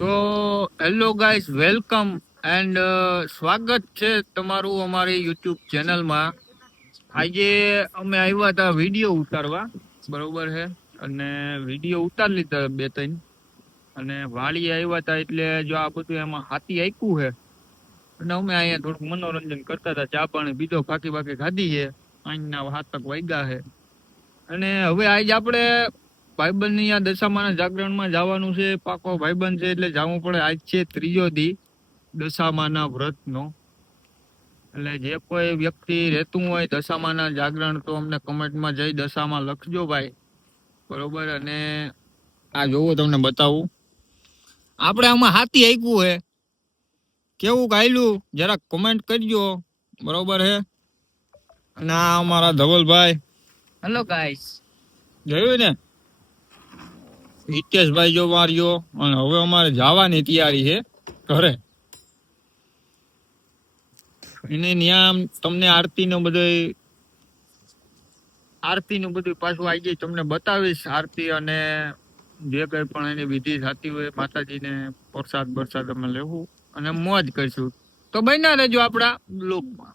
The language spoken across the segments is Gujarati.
તો હેલો ગાઈસ, વેલકમ એન્ડ સ્વાગત છે તમારું અમારી યુટ્યુબ ચેનલમાં. આજે અમે આવ્યા હતા વિડીયો ઉતારવા, બરોબર છે, અને વિડીયો ઉતારી લીધા બે ત્રણ, અને વાળી આવ્યા હતા એટલે જો આ બધું એમાં હાથી આપ્યું છે, અને અમે અહીંયા થોડુંક મનોરંજન કરતા હતા, ચા પાણી બીજો બાકી ખાધી છે, અહીંના 7 વાગ્યા છે. અને હવે આજ આપણે ભાઈબંધની આ દશામાના જાગરણમાં જવાનું છે. પાકો ભાઈબંધ છે એટલે જવું પડે. આજ છે ત્રીજો દી દશામાના વ્રતનો. એટલે જે કોઈ વ્યક્તિ રહેતું હોય દશામાના જાગરણ તો અમને કમેન્ટમાં જઈ દશામાં લખજો ભાઈ, બરોબર. અને આ જોવો તમને બતાવું, આપણે આમાં હાથી આપ્યું છે, કેવું ગાયલું જરાક કોમેન્ટ કરજો, બરોબર છે. અને આ અમારા ધવલભાઈ, હેલો ગાઈસ, જોયું ને, હિતેશભાઈ જો માર્યો. અને હવે અમારે જવાની તૈયારી છે ઘરે. એને ત્યાં તમને આરતીનું બધું પાછું આવી ગઈ, તમને બતાવીશ આરતી અને જે કઈ પણ એની વિધિ થતી હોય માતાજીને પ્રસાદ બરસાદ અમે લેવું અને મોજ કરીશું. તો બન્યા રહેજો આપણા બ્લોગમાં.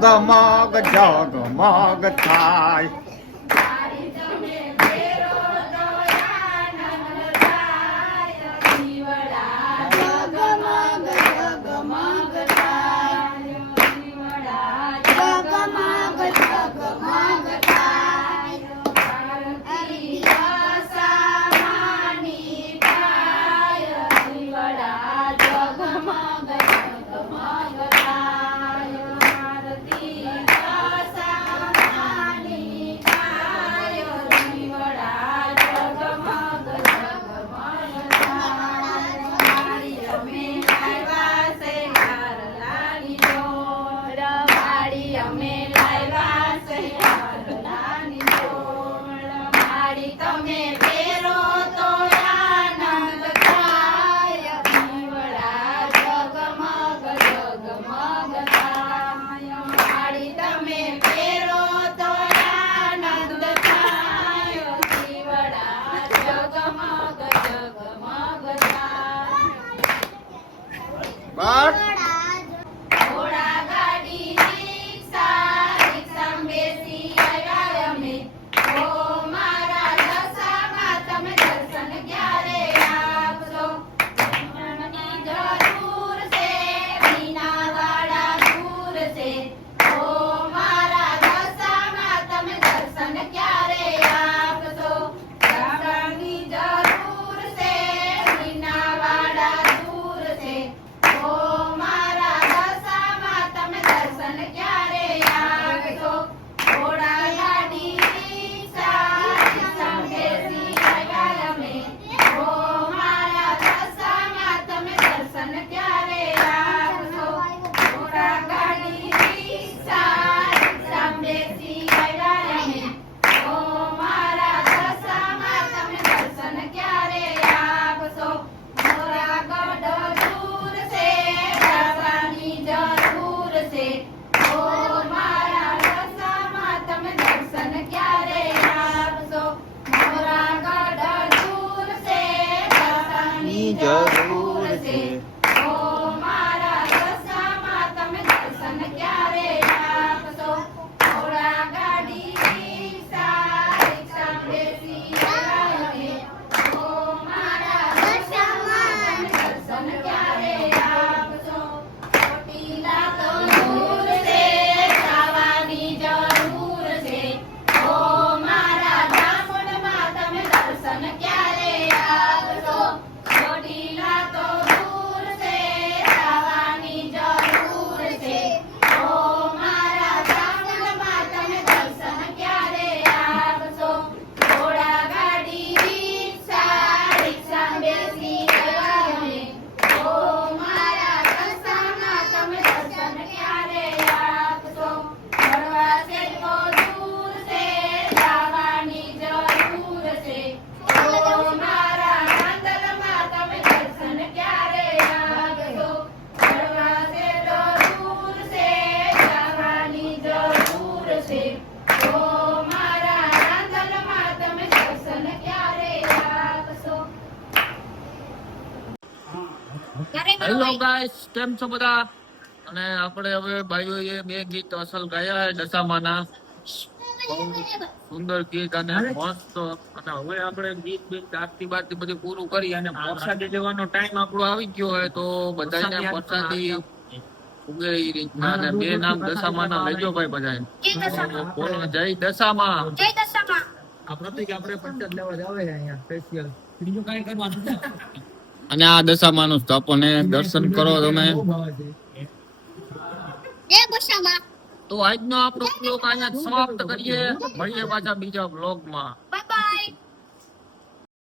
જગમગ જગમગ થાય. બસ ઘોડા ગાડી રિક્ષા રિક્ષામાં બેસી આવ્યા અમે ઓ મારા દશામાં તમે દર્શન ક્યારે આપશો દર્શનની જરૂર છે મીનાવાડા દૂર છે ઓ મારા દશામાં તમે દર્શન ક્યારે આપશો દર્શનની જરૂર છે મીનાવાડા દૂર છે ઓ મારા દશામાં તમે દર્શન ક્યારે આપશો ઘોડા ગાડી રિક્ષા રિક્ષામાં બેસી આવ્યા અમે ઓ મારા દશામાં તમે દર્શન ક્યારે આપશો ઘોડા ગાડી રિક્ષા રિક્ષામાં બેસી આવ્યા અમે ઓ મારા દશામાં તમે દર્શન ક્યારે આપશો મોરા ગઢ દૂર છે દર્શનની જરૂર છે ઓ મારા દશામાં તમે દર્શન ક્યારે આપશો મોરા ગઢ દૂર છે દર્શનની જરૂર છે ઓ મારા દશામાં તમે દર્શન ક્યારે આપશો ઘોડા ગાડી રિક્ષા રિક્ષામાં બેસી આવ્યા અમે ઓ મારા દશામાં તમે દર્શન ક્યારે આપશો ચોટીલા તો દૂર છે જવાની જરૂર છે ઓ મારા ડાકોરમાં તમે દર્શન ક્યારે આપશો ચોટીલા તો દૂર છે જવાની જરૂર છે ઓ મારા ડાકોરમાં તમે દર્શન ક્યારે આપશો ઘોડા ગાડી રિક્ષા રિક્ષામાં બેસી આવ્યા અમે ઓ મારા દશામાં તમે દર્શન ક્યારે આપશો મળવા છે તો દૂર છે જવાની જરૂર છે ઓ મારા આંદરમાં તમે દર્શન ક્યારે આપશો મળવા છે તો દૂર છે જવાની જરૂર છે ઓ મારા આંદરમાં તમે દર્શન ક્યારે આપશો હેલો ગાઈસ, કેમ છો બધા? અને આપણે હવે ભાઈઓએ બે ગીત અસલ ગાયા છે દશામાના. બહુ સુંદર ગીત અને મસ્ત. અને હવે આપણે ગીત બીત આરતી બારતી બધું પૂરું કરી અને પ્રસાદી લેવાનો ટાઈમ આપણો આવી ગયો હોય તો બધાને પ્રસાદી ઉગે એ રીતના અને બે નામ દશામાના લેજો ભાઈ બધાએ. જય દશામાં બોલો જય દશામાં. જય દશામાં આ પ્રતિક આપણે પ્રસાદ લેવા જ આવે છે અહીંયા સ્પેશિયલ બીજું કાંઈ કરવાનું નથી. અને આ દશામાનું સ્થાપ અને દર્શન કરો તમે. બહુ ભાવે છે. જય દશામાં તો આજનો આપણો બ્લોગ અહીંયા સમાપ્ત કરીએ. મળીએ પાછા બીજા બ્લોગમાં. Bye bye